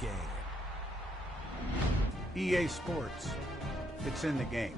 Game. EA Sports. It's in the game.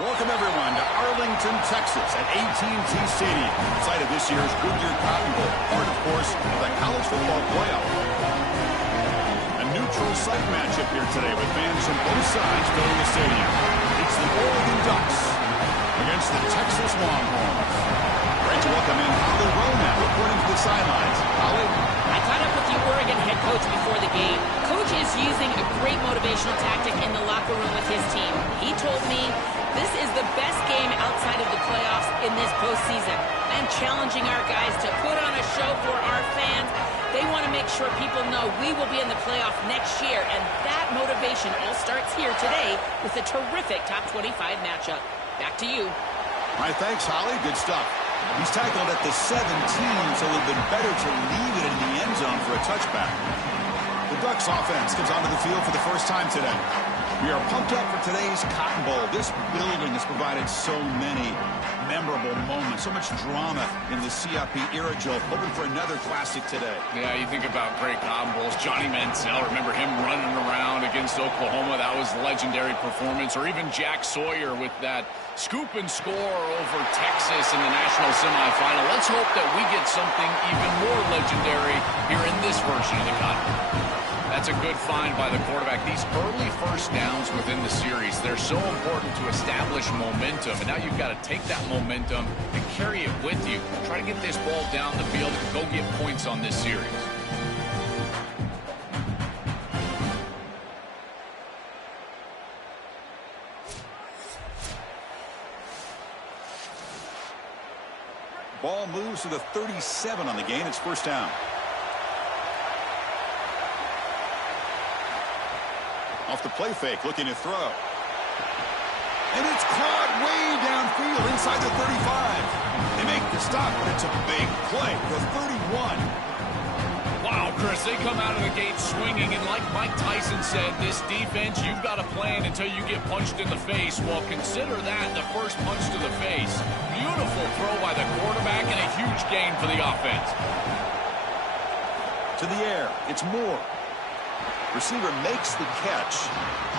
Welcome, everyone, to Arlington, Texas at AT&T Stadium, site of this year's Goodyear Cotton Bowl, part, of course, of the college football playoff. A neutral site matchup here today with fans from both sides filling the stadium. It's the Oregon Ducks against the Texas Longhorns. Great to welcome in Holly Rowe, reporting to the sidelines. Holly? I caught up with the Oregon head coach before the game. Coach is using a great motivational tactic in the locker room with his team. He told me this is the best game outside of the playoffs in this postseason. And challenging our guys to put on a show for our fans. They want to make sure people know we will be in the playoff next year. And that motivation all starts here today with a terrific top 25 matchup. Back to you. All right, thanks, Holly. Good stuff. He's tackled at the 17, so it would have been better to leave it in the end zone for a touchback. The Ducks offense comes onto the field for the first time today. We are pumped up for today's Cotton Bowl. This building has provided so many memorable moments, so much drama in the CIP era, Joe. Hoping for another classic today. Yeah, you think about great Cotton Bowls. Johnny Manziel, remember him running around against Oklahoma? That was a legendary performance. Or even Jack Sawyer with that scoop and score over Texas in the national semifinal. Let's hope that we get something even more legendary here in this version of the Cotton Bowl. That's a good find by the quarterback. These early first downs within the series, they're so important to establish momentum. And now you've got to take that momentum and carry it with you. Try to get this ball down the field and go get points on this series. Ball moves to the 37 on the gain. It's first down. Off the play fake, looking to throw. And it's caught way downfield inside the 35. They make the stop, but it's a big play. The 31. Wow, Chris, they come out of the gate swinging, and like Mike Tyson said, this defense, you've got to plan until you get punched in the face. Well, consider that the first punch to the face. Beautiful throw by the quarterback and a huge gain for the offense. To the air, it's Moore. Receiver makes the catch,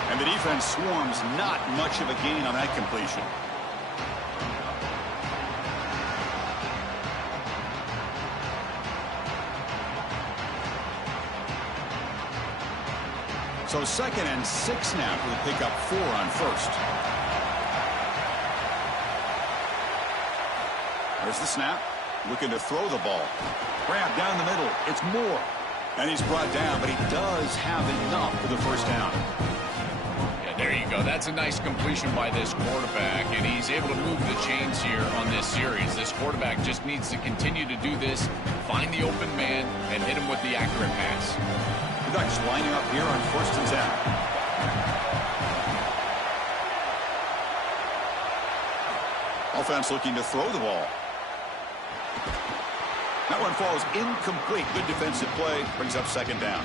and the defense swarms. Not much of a gain on that completion. So 2nd and 6 now for the pickup 4 on first. There's the snap. Looking to throw the ball. Grab down the middle. It's Moore. And he's brought down, but he does have enough for the first down. Yeah, there you go. That's a nice completion by this quarterback, and he's able to move the chains here on this series. This quarterback just needs to continue to do this, find the open man, and hit him with the accurate pass. The Ducks lining up here on 1st and 10. Offense looking to throw the ball. That one falls incomplete. Good defensive play. Brings up 2nd down.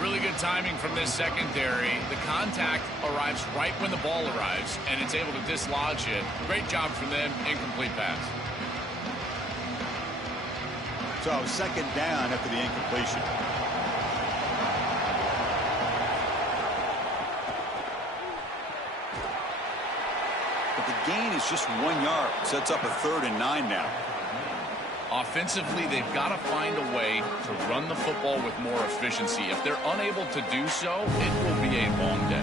Really good timing from this secondary. The contact arrives right when the ball arrives, and it's able to dislodge it. Great job from them. Incomplete pass. So 2nd down after the incompletion. But the gain is just 1 yard. Sets up a 3rd and 9 now. Offensively, they've got to find a way to run the football with more efficiency. If they're unable to do so, it will be a long day.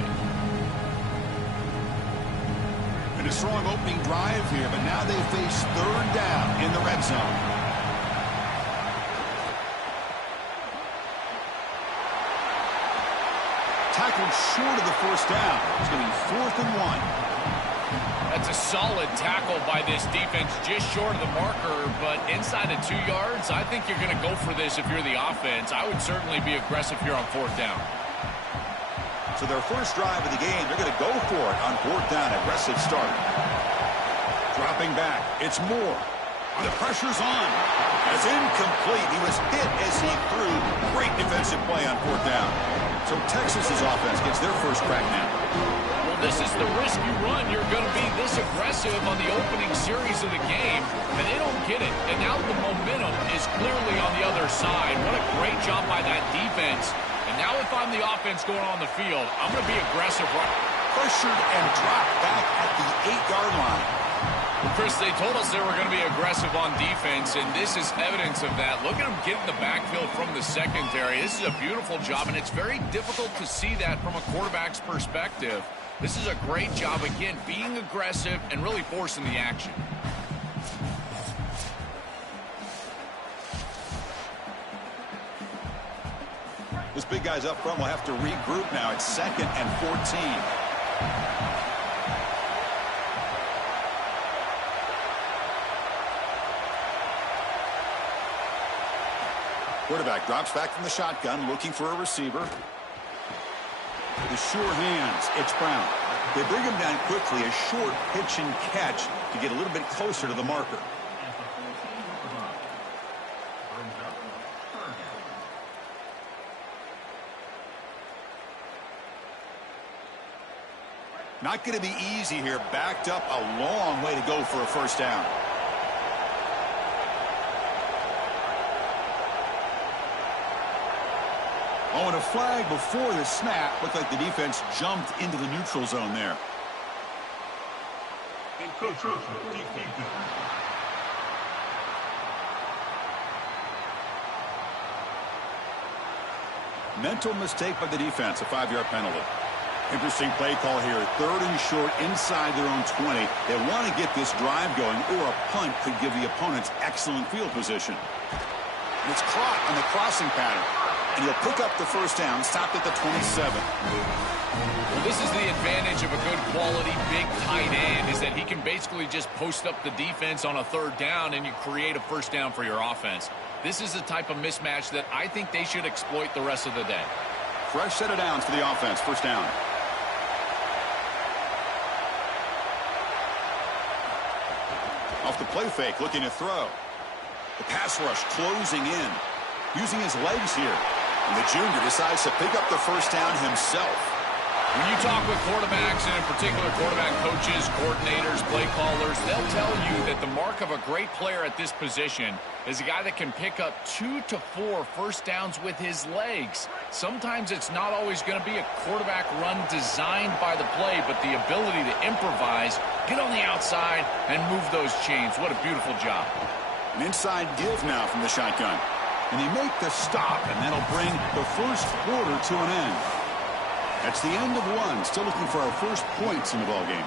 And a strong opening drive here, but now they face 3rd down in the red zone. Tackled short of the first down. It's going to be 4th and 1. That's a solid tackle by this defense, just short of the marker, but inside of 2 yards, I think you're going to go for this if you're the offense. I would certainly be aggressive here on 4th down. So their first drive of the game, they're going to go for it on 4th down. Aggressive start. Dropping back, it's Moore. The pressure's on. It's incomplete. He was hit as he threw. Great defensive play on 4th down. So Texas's offense gets their first crack now. This is the risk you run. You're going to be this aggressive on the opening series of the game, and they don't get it. And now the momentum is clearly on the other side. What a great job by that defense. And now if I'm the offense going on the field, I'm going to be aggressive. pressured and dropped back at the 8-yard line. Well, Chris, they told us they were going to be aggressive on defense, and this is evidence of that. Look at them get in the backfield from the secondary. This is a beautiful job, and it's very difficult to see that from a quarterback's perspective. This is a great job, again, being aggressive and really forcing the action. This big guy's up front will have to regroup now. It's 2nd and 14. Quarterback drops back from the shotgun, looking for a receiver. The sure hands, it's Brown. They bring him down quickly, a short pitch and catch to get a little bit closer to the marker. Not going to be easy here. Backed up a long way to go for a first down. Oh, and a flag before the snap. Looked like the defense jumped into the neutral zone there. Mental mistake by the defense, a 5-yard penalty. Interesting play call here. 3rd and short inside their own 20. They want to get this drive going, or a punt could give the opponents excellent field position. And it's caught on the crossing pattern. And he'll pick up the first down, stopped at the 27. Well, this is the advantage of a good quality big tight end, is that he can basically just post up the defense on a 3rd down and you create a first down for your offense. This is the type of mismatch that I think they should exploit the rest of the day. Fresh set of downs for the offense. First down. Off the play fake, looking to throw. The pass rush closing in. Using his legs here. And the junior decides to pick up the first down himself. When you talk with quarterbacks, and in particular quarterback coaches, coordinators, play callers, they'll tell you that the mark of a great player at this position is a guy that can pick up 2 to 4 first downs with his legs. Sometimes it's not always going to be a quarterback run designed by the play, but the ability to improvise, get on the outside, and move those chains. What a beautiful job. An inside give now from the shotgun. And they make the stop, and that'll bring the first quarter to an end. That's the end of one. Still looking for our first points in the ballgame.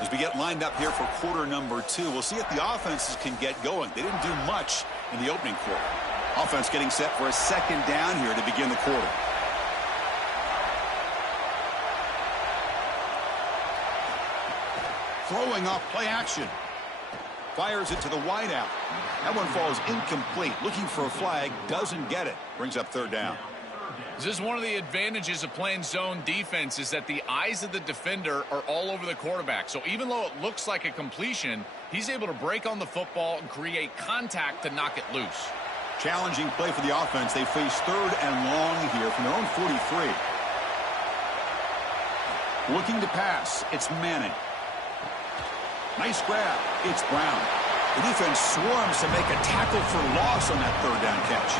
As we get lined up here for quarter number 2, we'll see if the offenses can get going. They didn't do much in the opening quarter. Offense getting set for a 2nd down here to begin the quarter. Throwing off play action. Fires it to the wideout. That one falls incomplete. Looking for a flag. Doesn't get it. Brings up 3rd down. This is one of the advantages of playing zone defense, is that the eyes of the defender are all over the quarterback. So even though it looks like a completion, he's able to break on the football and create contact to knock it loose. Challenging play for the offense. They face 3rd and long here from their own 43. Looking to pass. It's Manning. Nice grab. It's Brown. The defense swarms to make a tackle for loss on that 3rd down catch.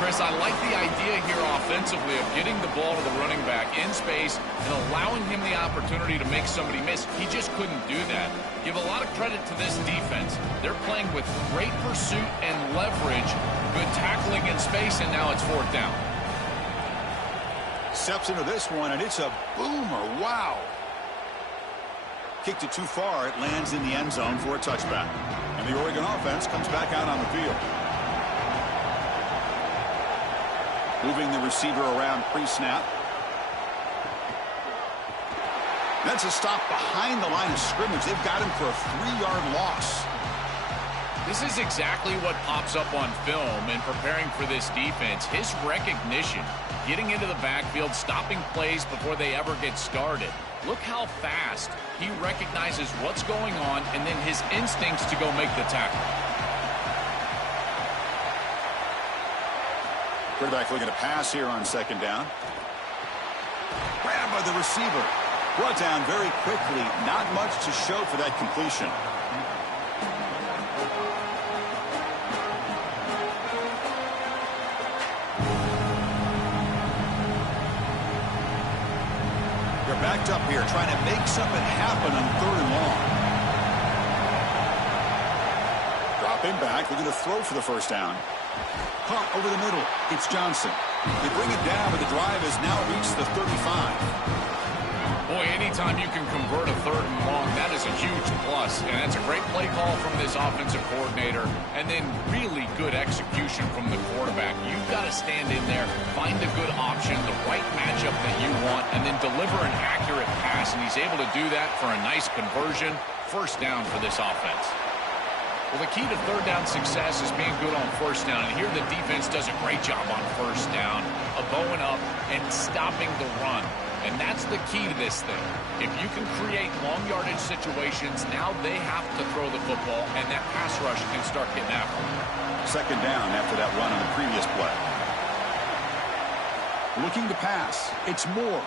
Chris, I like the idea here offensively of getting the ball to the running back in space and allowing him the opportunity to make somebody miss. He just couldn't do that. Give a lot of credit to this defense. They're playing with great pursuit and leverage, good tackling in space, and now it's 4th down. Steps into this one, and it's a boomer. Wow. Kicked it too far. It lands in the end zone for a touchback. And the Oregon offense comes back out on the field. Moving the receiver around pre-snap. That's a stop behind the line of scrimmage. They've got him for a 3-yard loss. This is exactly what pops up on film in preparing for this defense. His recognition, getting into the backfield, stopping plays before they ever get started. Look how fast he recognizes what's going on and then his instincts to go make the tackle. Quarterback looking to pass here on 2nd down. Grabbed by the receiver. Brought down very quickly. Not much to show for that completion. They're backed up here, trying to make something happen on 3rd and long. Dropping back, looking to throw for the first down. Caught over the middle. It's Johnson. They bring it down, but the drive has now reached the 35. Boy, anytime you can convert a 3rd and long, that is a huge plus. And that's a great play call from this offensive coordinator. And then really good execution from the quarterback. You've got to stand in there, find a good option, the right matchup that you want, and then deliver an accurate pass. And he's able to do that for a nice conversion. First down for this offense. Well, the key to 3rd down success is being good on 1st down. And here the defense does a great job on 1st down, of bowing up and stopping the run. And that's the key to this thing. If you can create long yardage situations, now they have to throw the football, and that pass rush can start getting after them. 2nd down after that run on the previous play. Looking to pass. It's Moore.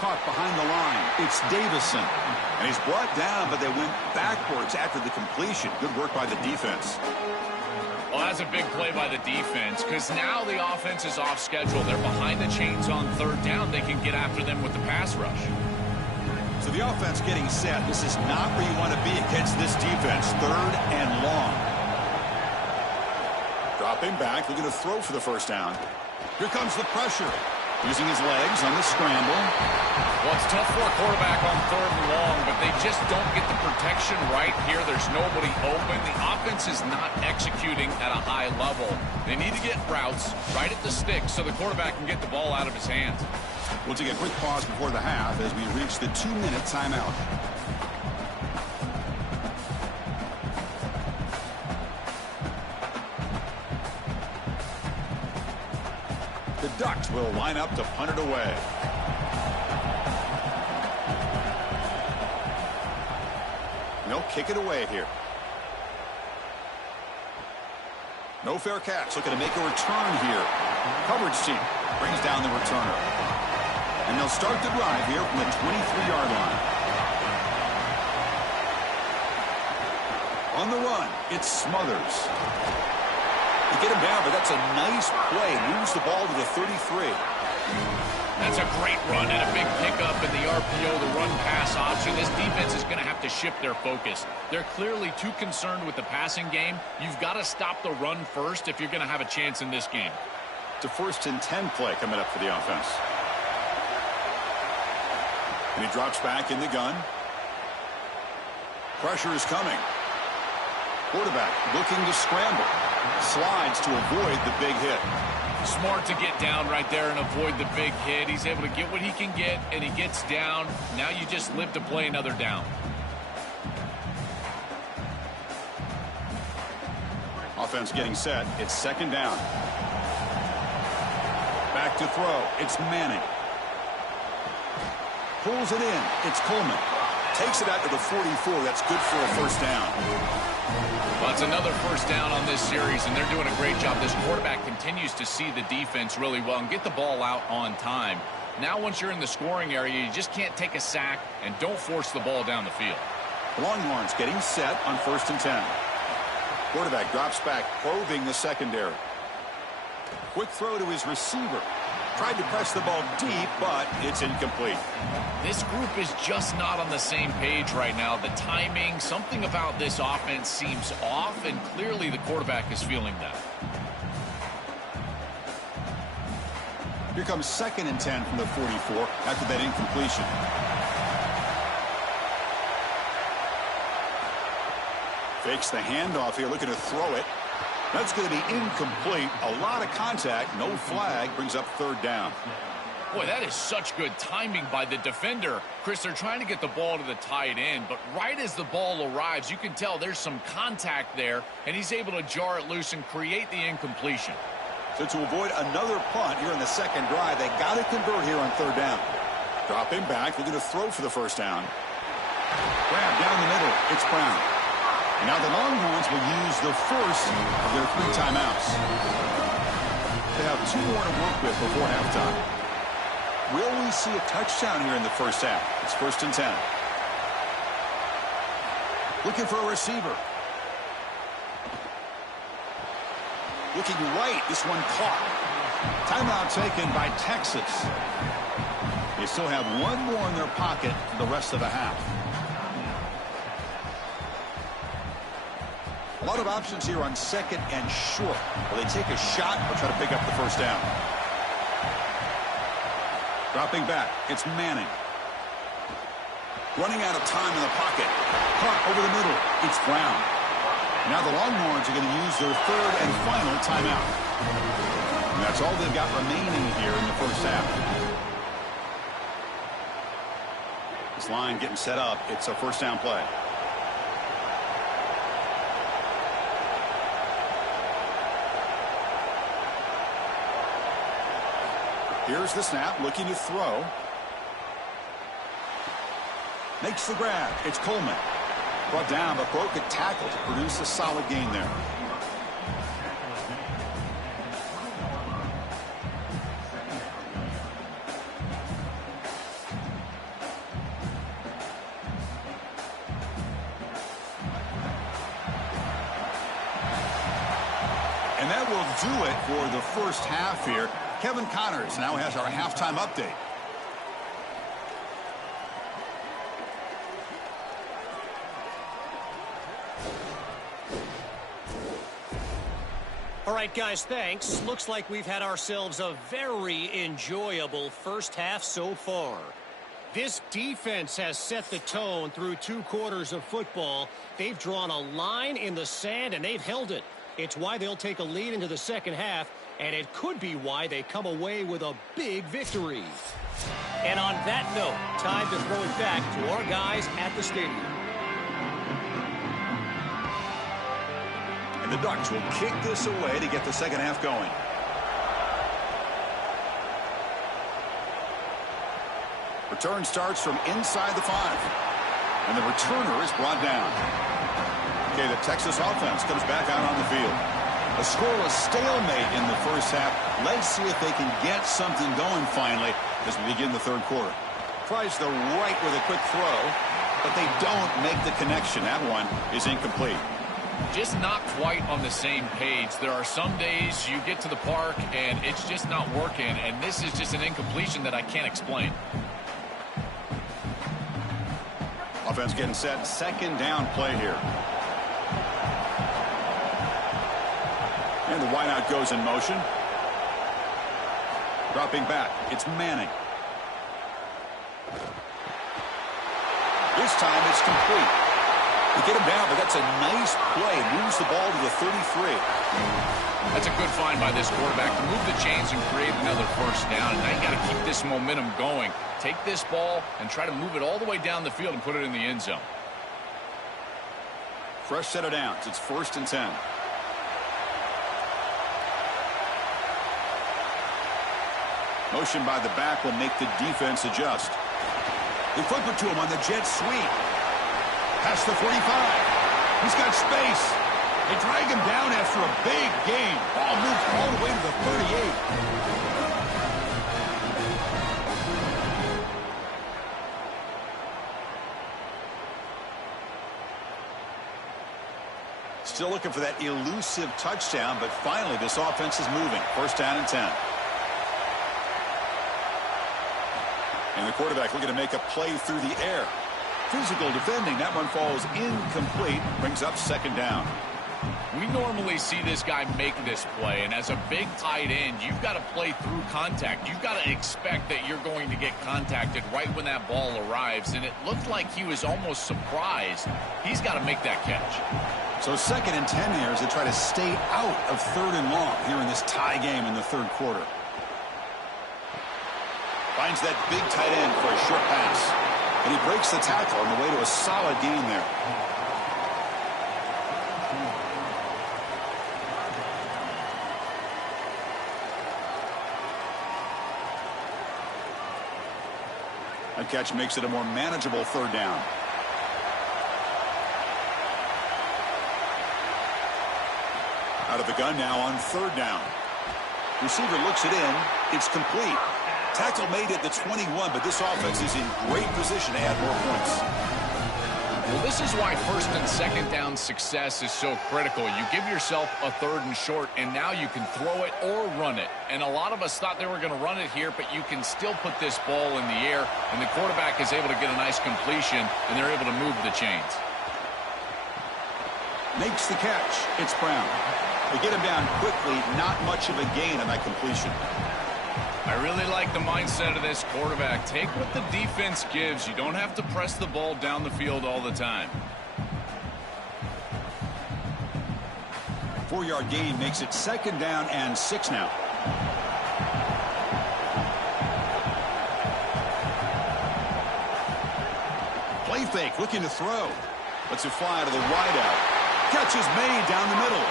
Caught behind the line. It's Davison. And he's brought down, but they went backwards after the completion. Good work by the defense. Well, that's a big play by the defense, because now the offense is off schedule. They're behind the chains on 3rd down. They can get after them with the pass rush. So the offense getting set. This is not where you want to be against this defense. 3rd and long. Dropping back, looking to throw for the first down. Here comes the pressure. Using his legs on the scramble. Well, it's tough for a quarterback on 3rd and long, but they just don't get the protection right here. There's nobody open. The offense is not executing at a high level. They need to get routes right at the stick so the quarterback can get the ball out of his hands. We'll take a quick pause before the half as we reach the 2-minute timeout. The Ducks will line up to punt it away. They'll kick it away here. No fair catch. Looking to make a return here. Coverage team brings down the returner. And they'll start the drive here from the 23-yard line. On the run, it's Smothers. They get him down, but that's a nice play. Moves the ball to the 33. That's a great run and a big pickup in the RPO, the run-pass option. This defense is going to have to shift their focus. They're clearly too concerned with the passing game. You've got to stop the run first if you're going to have a chance in this game. It's a 1st and 10 play coming up for the offense. And he drops back in the gun. Pressure is coming. Quarterback looking to scramble. Slides to avoid the big hit. Smart to get down right there and avoid the big hit. He's able to get what he can get, and he gets down. Now you just live to play another down. Offense getting set. It's 2nd down. Back to throw. It's Manning. Pulls it in. It's Coleman. Takes it out to the 44. That's good for a 1st down. Well, it's another 1st down on this series, and they're doing a great job. This quarterback continues to see the defense really well and get the ball out on time. Now, once you're in the scoring area, you just can't take a sack and don't force the ball down the field. Longhorns getting set on 1st and 10. Quarterback drops back, probing the secondary. Quick throw to his receiver. Tried to press the ball deep, but it's incomplete. This group is just not on the same page right now. The timing, something about this offense seems off, and clearly the quarterback is feeling that. Here comes 2nd and 10 from the 44 after that incompletion. Fakes the handoff here, looking to throw it. That's going to be incomplete. A lot of contact. No flag. Brings up 3rd down. Boy, that is such good timing by the defender. Chris, they're trying to get the ball to the tight end, but right as the ball arrives, you can tell there's some contact there, and he's able to jar it loose and create the incompletion. So to avoid another punt here in the 2nd drive, they got to convert here on 3rd down. Dropping back, looking to throw for the 1st down. Grab down the middle. It's Brown. And now the Longhorns will use the first of their 3 timeouts. They have 2 more to work with before halftime. will we see a touchdown here in the first half? It's 1st and 10. Looking for a receiver. Looking right. This one caught. Timeout taken by Texas. They still have one more in their pocket for the rest of the half. A lot of options here on 2nd and short. Will they take a shot or try to pick up the first down? Dropping back. It's Manning. Running out of time in the pocket. Caught over the middle. It's Brown. Now the Longhorns are going to use their 3rd and final timeout. And that's all they've got remaining here in the first half. This line getting set up. It's a first down play. Here's the snap, looking to throw. Makes the grab. It's Coleman. Brought down, but broke a tackle to produce a solid gain there. And that will do it for the first half here. Kevin Connors now has our halftime update. All right, guys, thanks. Looks like we've had ourselves a very enjoyable first half so far. This defense has set the tone through 2 quarters of football. They've drawn a line in the sand, and they've held it. It's why they'll take a lead into the second half, and it could be why they come away with a big victory. And on that note, time to throw it back to our guys at the stadium. And the Ducks will kick this away to get the second half going. Return starts from inside the 5. And the returner is brought down. Okay, the Texas offense comes back out on the field. A scoreless stalemate in the first half. Let's see if they can get something going finally as we begin the 3rd quarter. Tries the right with a quick throw, but they don't make the connection. That one is incomplete. Just not quite on the same page. There are some days you get to the park and it's just not working, and this is just an incompletion that I can't explain. Offense getting set. 2nd down play here. And the wideout goes in motion. Dropping back. It's Manning. This time it's complete. They get him down, but that's a nice play. Moves the ball to the 33. That's a good find by this quarterback to move the chains and create another first down. And now you got to keep this momentum going. Take this ball and try to move it all the way down the field and put it in the end zone. Fresh set of downs. It's 1st and 10. Motion by the back will make the defense adjust. They flip it to him on the jet sweep. Past the 45. He's got space. They drag him down after a big gain. Ball moves all the way to the 38. Still looking for that elusive touchdown, but finally this offense is moving. 1st down and 10. And the quarterback looking to make a play through the air. Physical defending. That one falls incomplete. Brings up 2nd down. We normally see this guy make this play, and as a big tight end, you've got to play through contact. You've got to expect that you're going to get contacted right when that ball arrives, and it looked like he was almost surprised. He's got to make that catch. So 2nd and 10 here as they try to stay out of 3rd and long here in this tie game in the 3rd quarter. Finds that big tight end for a short pass. And he breaks the tackle on the way to a solid gain there. That catch makes it a more manageable 3rd down. Out of the gun now on 3rd down. Receiver looks it in. It's complete. Tackle made at the 21, but this offense is in great position to add more points. Well, this is why first and second down success is so critical. You give yourself a third and short, and now you can throw it or run it. And a lot of us thought they were going to run it here, but you can still put this ball in the air, and the quarterback is able to get a nice completion, and they're able to move the chains. Makes the catch. It's Brown. They get him down quickly. Not much of a gain on that completion. I really like the mindset of this quarterback. Take what the defense gives. You don't have to press the ball down the field all the time. 4-yard gain makes it 2nd down and 6 now. Play fake, looking to throw. Lets it fly to the wideout. Catch is made down the middle.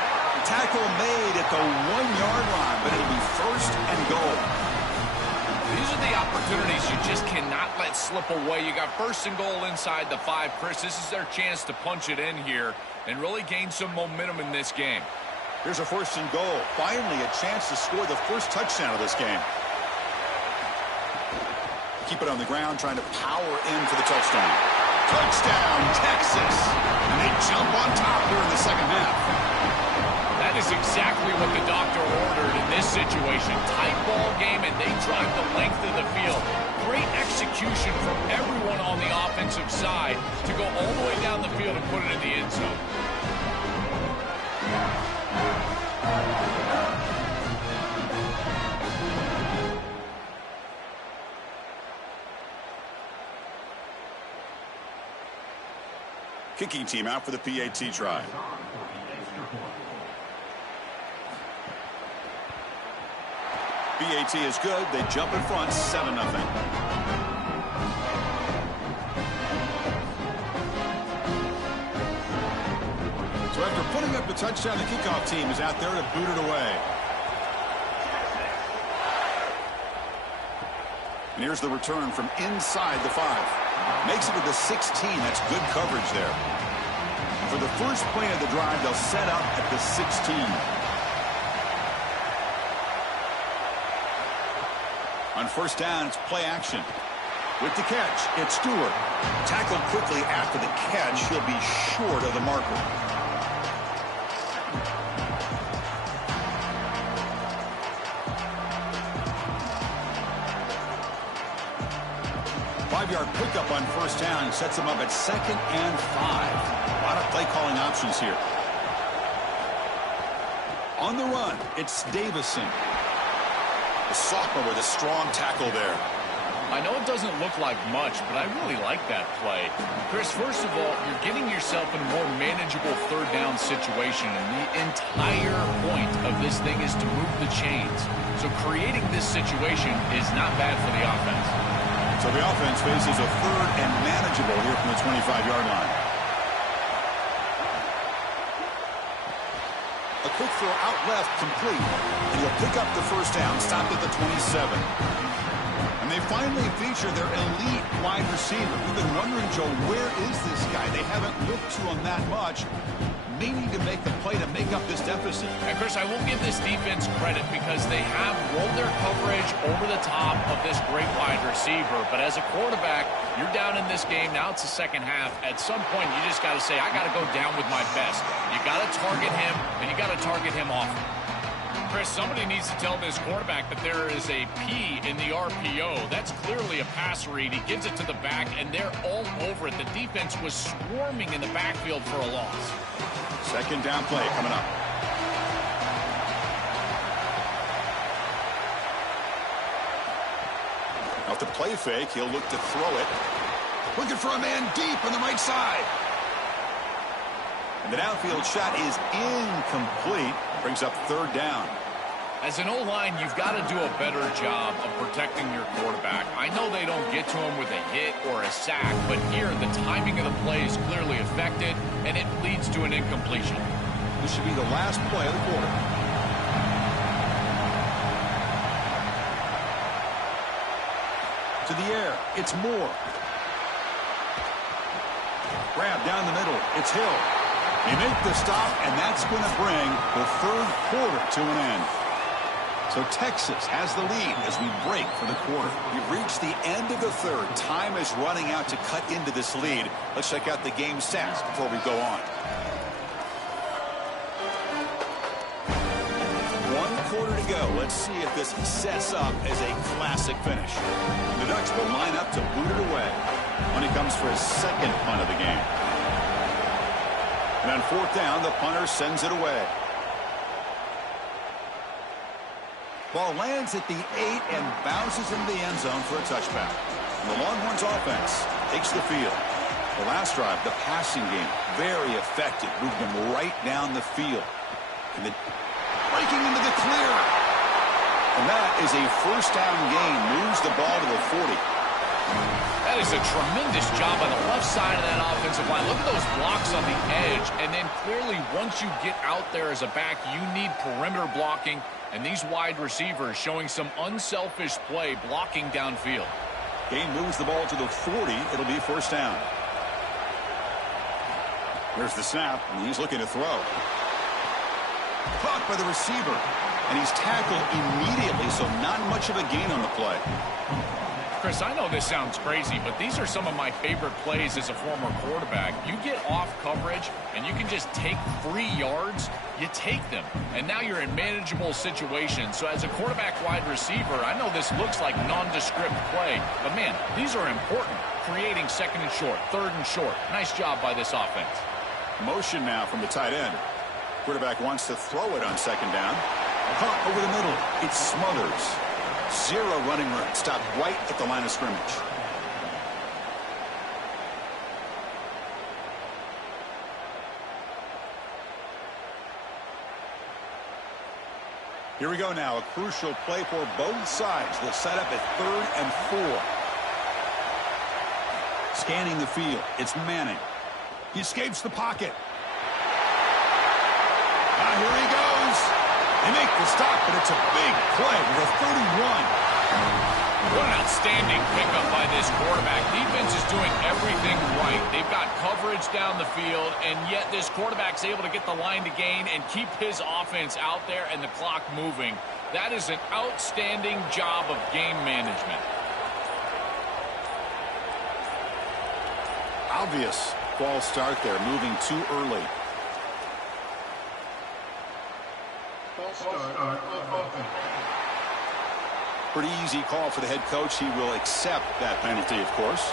Tackle made at the 1-yard line, but it'll be 1st and goal. These are the opportunities you just cannot let slip away. You got 1st and goal inside the 5. Chris, this is their chance to punch it in here and really gain some momentum in this game. Here's a 1st and goal. Finally a chance to score the first touchdown of this game. Keep it on the ground, trying to power in for the touchdown. Touchdown, Texas! And they jump on top here in the second half. That is exactly what the doctor ordered in this situation. Tight ball game, and they drive the length of the field. Great execution from everyone on the offensive side to go all the way down the field and put it in the end zone. Kicking team out for the PAT try. PAT is good. They jump in front, 7-0. So after putting up the touchdown, the kickoff team is out there to boot it away. And here's the return from inside the 5. Makes it to the 16. That's good coverage there. For the first play of the drive, they'll set up at the 16. On 1st down, it's play action. With the catch, it's Stewart. Tackled quickly after the catch. He'll be short of the marker. Five-yard pickup on 1st down sets them up at 2nd and 5. A lot of play calling options here. On the run, it's Davison. The sophomore with a strong tackle there. I know it doesn't look like much, but I really like that play. Chris, first of all, you're getting yourself in a more manageable 3rd down situation, and the entire point of this thing is to move the chains. So creating this situation is not bad for the offense. So the offense faces a 3rd and manageable here from the 25-yard line. A quick throw out left, complete. And he'll pick up the 1st down, stopped at the 27. And they finally feature their elite wide receiver. We've been wondering, Joe, where is this guy? They haven't looked to him that much. Meaning to make the play to make up this deficit. And Chris, I will give this defense credit because they have rolled their coverage over the top of this great wide receiver. But as a quarterback, you're down in this game. Now it's the second half. At some point, you just got to say, I got to go down with my best. You got to target him, and you got to target him often. Chris, somebody needs to tell this quarterback that there is a P in the RPO. That's clearly a pass read. He gives it to the back, and they're all over it. The defense was swarming in the backfield for a loss. 2nd down play coming up. Off the play fake, he'll look to throw it. Looking for a man deep on the right side. And the downfield shot is incomplete. Brings up 3rd down. As an O-line, you've got to do a better job of protecting your quarterback. I know they don't get to him with a hit or a sack, but here the timing of the play is clearly affected, and it leads to an incompletion. This should be the last play of the quarter. To the air, it's Moore. Grab down the middle, it's Hill. They make the stop, and that's going to bring the 3rd quarter to an end. So Texas has the lead as we break for the quarter. We've reached the end of the third. Time is running out to cut into this lead. Let's check out the game stats before we go on. 1 quarter to go. Let's see if this sets up as a classic finish. The Ducks will line up to boot it away when he comes for his second punt of the game. And on 4th down, the punter sends it away. Ball lands at the 8 and bounces into the end zone for a touchback. And the Longhorns offense takes the field. The last drive, the passing game, very effective. Moved them right down the field. And breaking into the clear. And that is a first down gain. Moves the ball to the 40. That is a tremendous job on the left side of that offensive line. Look at those blocks on the edge. And then clearly once you get out there as a back, you need perimeter blocking. And these wide receivers showing some unselfish play blocking downfield. Gain moves the ball to the 40. It'll be first down. There's the snap, and he's looking to throw. Caught by the receiver. And he's tackled immediately, so not much of a gain on the play. Chris, I know this sounds crazy, but these are some of my favorite plays as a former quarterback. You get off coverage, and you can just take free yards. You take them, and now you're in manageable situations. So as a quarterback wide receiver, I know this looks like nondescript play, but, man, these are important. Creating 2nd and short, 3rd and short. Nice job by this offense. Motion now from the tight end. Quarterback wants to throw it on 2nd down. Caught over the middle. It smothers. 0 running room. Stopped right at the line of scrimmage. Here we go now. A crucial play for both sides. They'll set up at 3rd and 4. Scanning the field. It's Manning. He escapes the pocket. Here he goes. They make the stop, but it's a big play with a 31. What an outstanding pickup by this quarterback. Defense is doing everything right. They've got coverage down the field, and yet this quarterback's able to get the line to gain and keep his offense out there and the clock moving. That is an outstanding job of game management. Obvious false start there, moving too early. Pretty easy call for the head coach. He will accept that penalty, of course.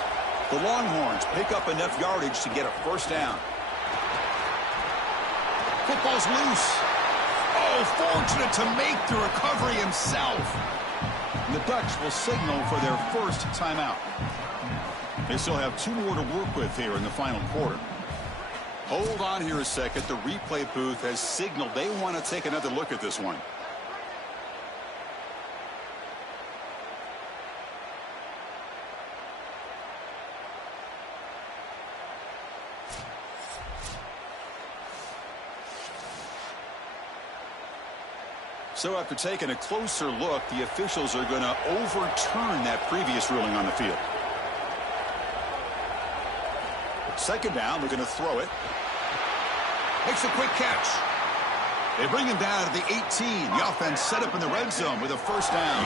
The Longhorns pick up enough yardage to get a first down. Football's loose. Oh, fortunate to make the recovery himself. And the Ducks will signal for their first timeout. They still have 2 more to work with here in the final quarter. Hold on here a second. The replay booth has signaled they want to take another look at this one. So after taking a closer look, the officials are going to overturn that previous ruling on the field. 2nd down, they're going to throw it. Makes a quick catch. They bring him down to the 18. The offense set up in the red zone with a first down.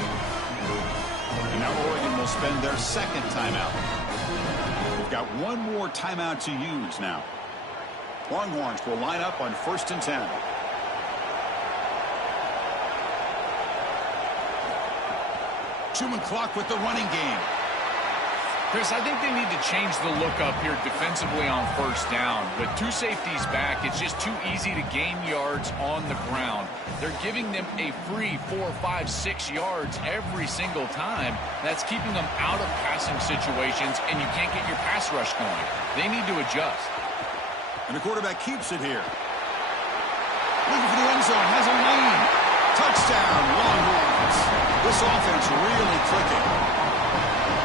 And now Oregon will spend their 2nd timeout. They've got 1 more timeout to use now. Longhorns will line up on 1st and 10. Chewing clock with the running game. Chris, I think they need to change the look up here defensively on 1st down. With 2 safeties back, it's just too easy to gain yards on the ground. They're giving them a free 4, 5, 6 yards every single time. That's keeping them out of passing situations, and you can't get your pass rush going. They need to adjust. And the quarterback keeps it here. Looking for the end zone, has a lane. Touchdown, Longhorns. This offense really clicking.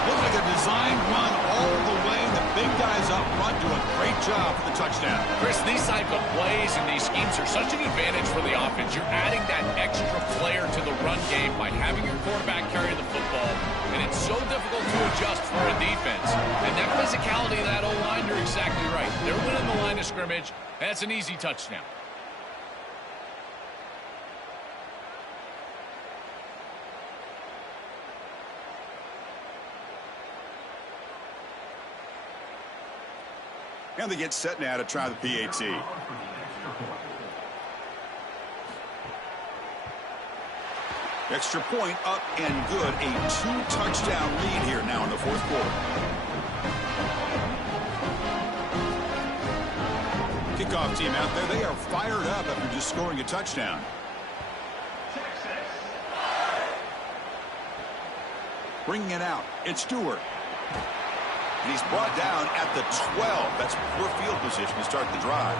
Looks like a design run all the way. The big guys up front do a great job for the touchdown. Chris, these type of plays and these schemes are such an advantage for the offense. You're adding that extra player to the run game by having your quarterback carry the football, and it's so difficult to adjust for a defense. And that physicality of that O-line, you're exactly right. They're winning the line of scrimmage. That's an easy touchdown. And they get set now to try the PAT. Extra point up and good. A 2-touchdown lead here now in the fourth quarter. Kickoff team out there. They are fired up after just scoring a touchdown. Bringing it out. It's Stewart. And he's brought down at the 12. That's poor field position to start the drive.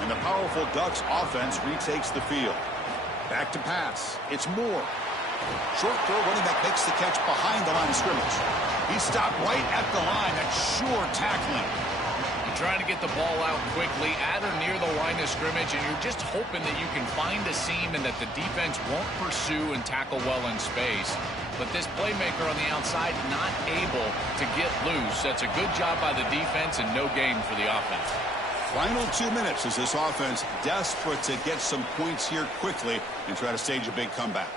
And the powerful Ducks offense retakes the field. Back to pass. It's Moore. Short throw, running back makes the catch behind the line of scrimmage. He stopped right at the line. That's sure tackling. You're trying to get the ball out quickly at or near the line of scrimmage, and you're just hoping that you can find a seam and that the defense won't pursue and tackle well in space. But this playmaker on the outside not able to get loose. That's a good job by the defense and no gain for the offense. Final 2 minutes as this offense desperate to get some points here quickly and try to stage a big comeback.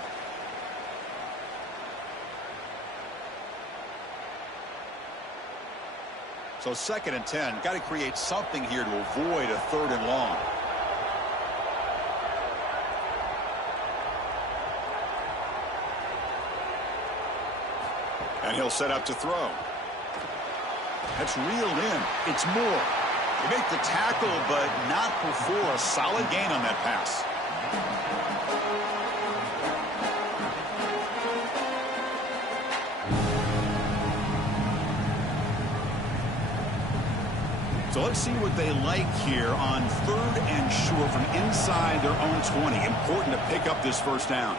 So 2nd and 10. Got to create something here to avoid a 3rd and long. And he'll set up to throw. That's reeled in. It's Moore. They make the tackle, but not before a solid gain on that pass. So let's see what they like here on 3rd and short from inside their own 20. Important to pick up this first down.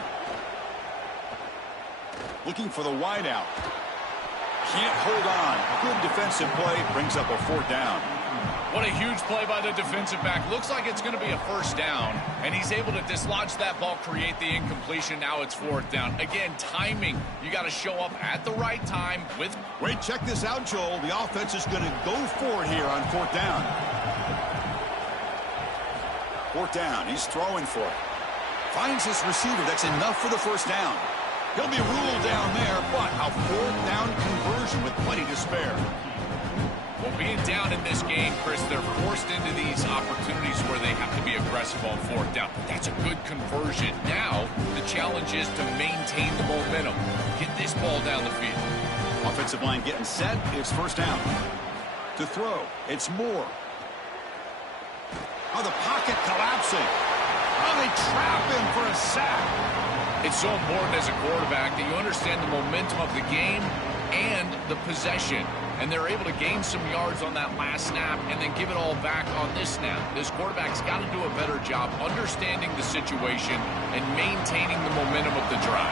Looking for the wideout. Can't hold on. Good defensive play. Brings up a 4th down. What a huge play by the defensive back. Looks like it's going to be a 1st down, and he's able to dislodge that ball, create the incompletion. Now it's 4th down. Again, timing. You got to show up at the right time with... Wait, check this out, Joel. The offense is going to go for it here on 4th down. 4th down. He's throwing for it. Finds his receiver. That's enough for the 1st down. He'll be ruled down there, but a 4th down conversion with plenty to spare. Well, being down in this game, Chris, they're forced into these opportunities where they have to be aggressive on 4th down. But that's a good conversion. Now, the challenge is to maintain the momentum. Get this ball down the field. Offensive line getting set. It's 1st down. To throw, it's Moore. Oh, the pocket collapsing. Oh, they trap him for a sack. It's so important as a quarterback that you understand the momentum of the game and the possession. And they're able to gain some yards on that last snap and then give it all back on this snap. This quarterback's got to do a better job understanding the situation and maintaining the momentum of the drive.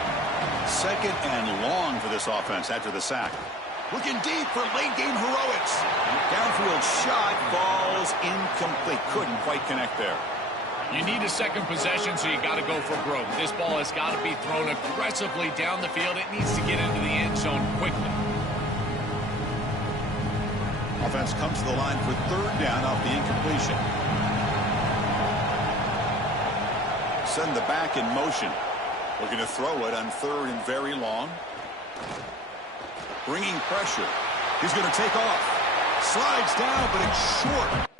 2nd and long for this offense after the sack. Looking deep for late-game heroics. Downfield shot falls incomplete. Couldn't quite connect there. You need a 2nd possession, so you got to go for broke. This ball has got to be thrown aggressively down the field. It needs to get into the end zone quickly. Offense comes to the line for 3rd down off the incompletion. Send the back in motion. Looking to throw it on 3rd and very long. Bringing pressure. He's going to take off. Slides down, but it's short.